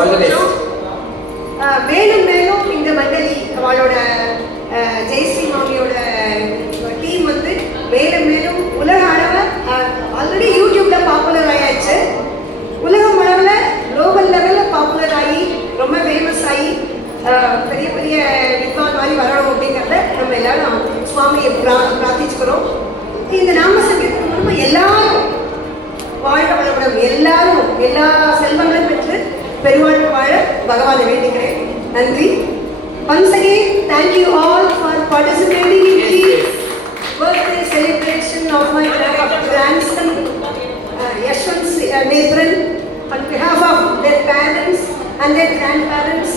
சந்தோஷம். மேலும் மேலும் இந்த மண்டலி அவளோட ஜெயஸ்ரீ மாமியோட டீம் வந்து மேலும் மேலும் உலக அளவில் ஆல்ரெடி யூடியூப்ல பாப்புலர் ஆயாச்சு. உலகம் அளவில் குளோபல் லெவலில் பாப்புலர் ஆகி ரொம்ப ஃபேமஸ் ஆகி பெரிய பெரிய வித்வான் மாதிரி வரணும் அப்படிங்கிறத நம்ம எல்லாரும் சுவாமியை பிரார்த்திச்சுக்கிறோம். இந்த நாம சங்கீதம் மூலமாக எல்லாரும் வாழ்க வளமுடன், எல்லாரும் எல்லா செல்வங்களும் பெற்று பெருவாழ்வு வாழ பகவானை வேண்டிக்கிறேன். நன்றி. Once again, thank you all for participating in the birthday celebration of my grandson, Yashwant Netran, on behalf of their parents and their grandparents,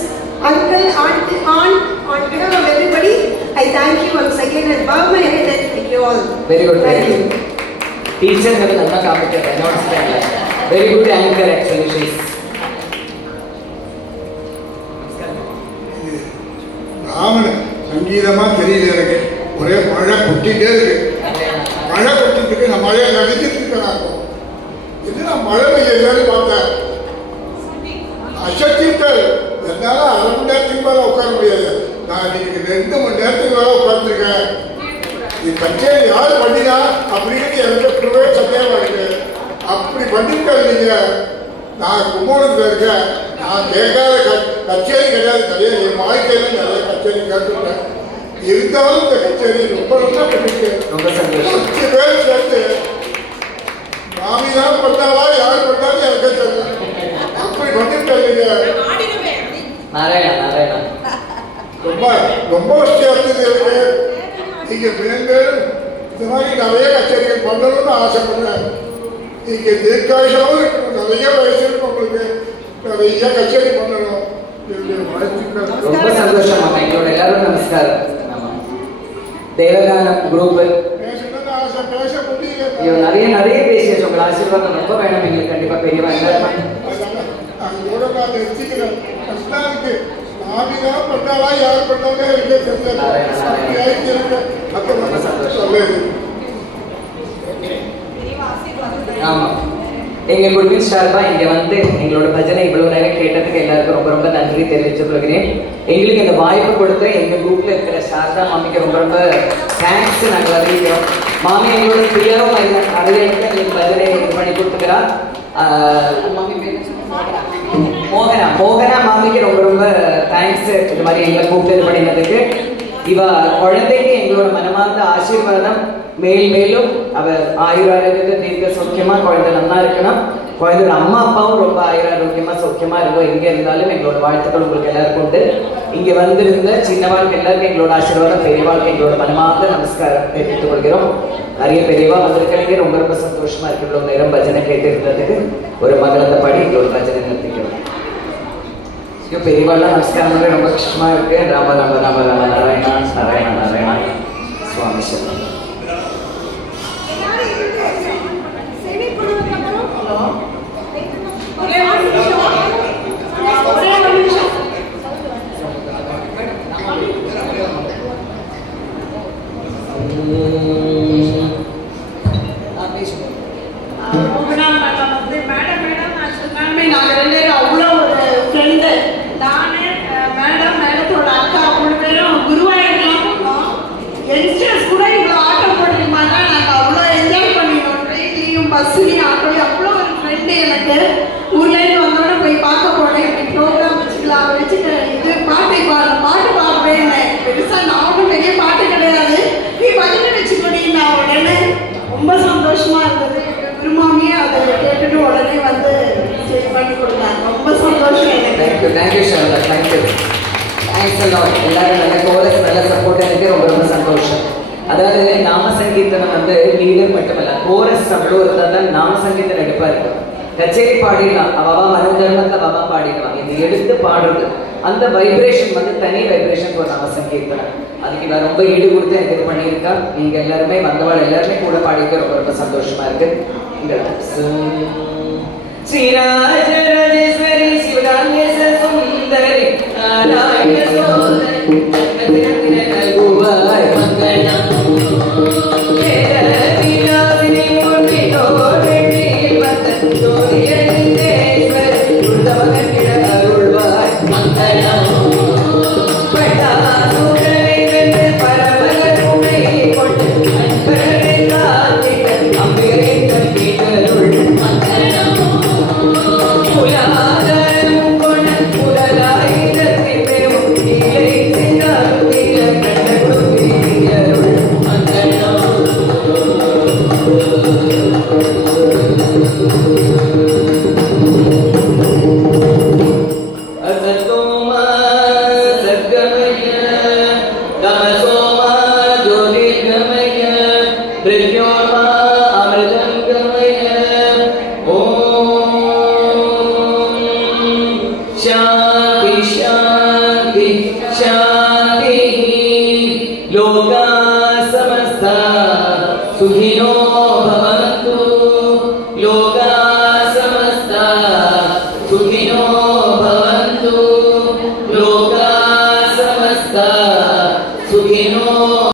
uncle, aunt, on behalf of everybody, I thank you once again and bow my head and thank you all. Very good. Thank you. Teacher have another comment. Very good anchor actually. She is. Raman சங்கீதமா தெரியல எனக்கு. ஒரே மழை கொட்டிட்டே இருக்கு. மழை கொட்டிட்டு நான் மழையை நடிச்சிட்டு இருக்கேன். இது நான் மழை பெய்யலன்னு பார்த்தேன். அசத்திட்டல் என்னால 1/2 மணி நேரத்துக்கு மேல உட்கார முடியாது. நான் இன்னைக்கு 2 மணி நேரத்துக்கு மேல உட்கார்ந்துருக்கேன். இது கச்சேரி யார் பண்ணினா அப்படின்னு எனக்கு சந்தேகமா இருக்கு. அப்படி பண்ணிருக்கேன் நீங்க. நான் கும்பகோணத்துல இருக்கேன். நான் கேட்காத கச்சேரி கிடையாது. கிடையாது என் வாழ்க்கையில நிறைய கச்சேரி கேட்டுருக்கேன். இருந்தாலும் இந்த கச்சேரி ரொம்ப ரொம்ப பண்ணிருக்கேன். 10 பேர் சேர்த்து மாமி தான் பண்ணாவா யார் பண்ணாலும் எனக்கு தெரியல. அப்படி பண்ணிருக்கேன் நீங்க. நாராயணா ரொம்ப ரொம்ப வசதியா இருந்தது எனக்கு. நீங்க மேலும் இந்த மாதிரி நிறைய கச்சேரிகள் பண்ணணும்னு ஆசைப்படுறேன். நீங்க தீர்க்காயுஷாவும் இருக்கணும். நிறைய வயசு இருக்கு உங்களுக்கு. நிறைய கச்சேரி பண்ணணும். ரொம்ப சந்தோஷம். எங்களோட எல்லாரும் நமஸ்காரம். தேவகான குரூப் பேசணும்னு ஆசை. பேச முடியல. நிறைய பேசியாச்சு. உங்க ஆசீர்வாதம் ரொம்ப வேணும் எங்களுக்கு. கண்டிப்பா பெரியவா அதோட நான் நிறுத்திக்கிறேன். கிருஷ்ணாவுக்கு மாமிதான் பண்ணாலா யார் பண்ணாலே எனக்கு தெரியல. ஆமா, எங்க குழுவின் சார்பா இங்க வந்து எங்களோட பஜனை இவ்வளவு நேரம் கேட்டதுக்கு எல்லாருக்கும் ரொம்ப ரொம்ப நன்றி தெரிவித்துக் கொள்கிறேன். எங்களுக்கு இந்த வாய்ப்பு கொடுத்த எங்க குரூப்ல இருக்கிற சாரதா மாமிக்கு ரொம்ப ரொம்ப தேங்க்ஸ் நாங்கள் அறிவிக்கிறோம். மாமி எங்களோட பிரியரும் அறிவிக்க எங்களுக்கு பஜனை பண்ணி கொடுத்துக்கிறா. மோகனா மாமிக்கு ரொம்ப ரொம்ப தேங்க்ஸ். இந்த மாதிரி எங்களை கூப்பிட்டு பண்ணினதுக்கு. இவ குழந்தைக்கு எங்களோட மனமார்ந்த ஆசீர்வாதம் மேலும் அவர் ஆயுராரோக்கியத்தை தீர்க்க சௌக்கியமா குழந்தை நல்லா இருக்கணும். குழந்தையோட அம்மா அப்பாவும் ரொம்ப ஆயுராரோக்கியமா சௌக்கியமா இருக்கும். எங்க இருந்தாலும் எங்களோட வாழ்த்துக்கள் உங்களுக்கு எல்லாருக்கும் உண்டு. இங்க வந்திருந்த சின்னவாளுக்கு எல்லாருக்கும் எங்களோட ஆசீர்வாதம், பெரியவாளுக்கு எங்களோட மனமார்ந்த நமஸ்காரம் தெரிவித்துக் கொள்கிறோம். நிறைய பெரியவா வந்திருக்கிறீங்க. ரொம்ப ரொம்ப சந்தோஷமா இருக்கு. இவ்வளவு நேரம் பஜனை கேட்டு இருந்ததுக்கு ஒரு மகளத்தை பாடி எங்களோட பஜனை நிறுத்திக்கிறோம். பெரியவாள்லாம் நமஸ்காரம் பண்ண ரொம்ப கஷ்டமா இருக்கு. ராம ராம ராம ராம நாராயணா நாராயணா நாராயணா சுவாமி சொல்லுங்க. ஊர்லேருந்து வந்தோட போய் பார்க்க போனேன். ப்ரோக்ராம் வச்சுக்கலாம் வச்சுட்டு இது பாட்டு பாடுவேன். பெருசா நானும் பெரிய பாட்டு கிடையாது. நீ பஜனை வச்சுக்கொடி. நான் உடனே ரொம்ப சந்தோஷமா இருந்தது. குருமாமியே அதை கேட்டுட்டு உடனே வந்து பண்ணி கொடுத்தாங்க. ரொம்ப சந்தோஷம் எனக்கு. Thank you sir. தேங்க்யூ. தேங்க்ஸ் எல்லாம். எல்லாரும் நல்ல கோரஸ் நல்ல சப்போர்ட் எனக்கு ரொம்ப ரொம்ப சந்தோஷம். அதாவது நாம சங்கீர்த்தனம் வந்து லீடர் மட்டுமல்ல, கோரஸ் அவ்வளோ இருந்தால் தான் நாம சங்கீர்த்தம் எடுப்பா இருக்கும். கச்சேரி பாடிடலாம், அவா மனோதர்மத்தில் அவா பாடிடலாம். இது எடுத்து பாடுறது அந்த வைப்ரேஷன் வந்து தனி வைப்ரேஷன் ஒரு நாம சங்கீர்த்தனம். அதுக்கு நான் ரொம்ப ஈடு கொடுத்து எனக்கு இது பண்ணியிருக்கா. நீங்க எல்லாருமே வந்தவாள் எல்லாருமே கூட பாடிக்க ரொம்ப ரொம்ப சந்தோஷமா இருக்கு. ஸ்ரீராஜ ராஜேஸ்வரி சிவகாமிய சுந்தரி நாராயண சோதரி நல்குவாய் மங்களம் மூர்த்தி लोका समस्ता सुखिनो भवन्तु।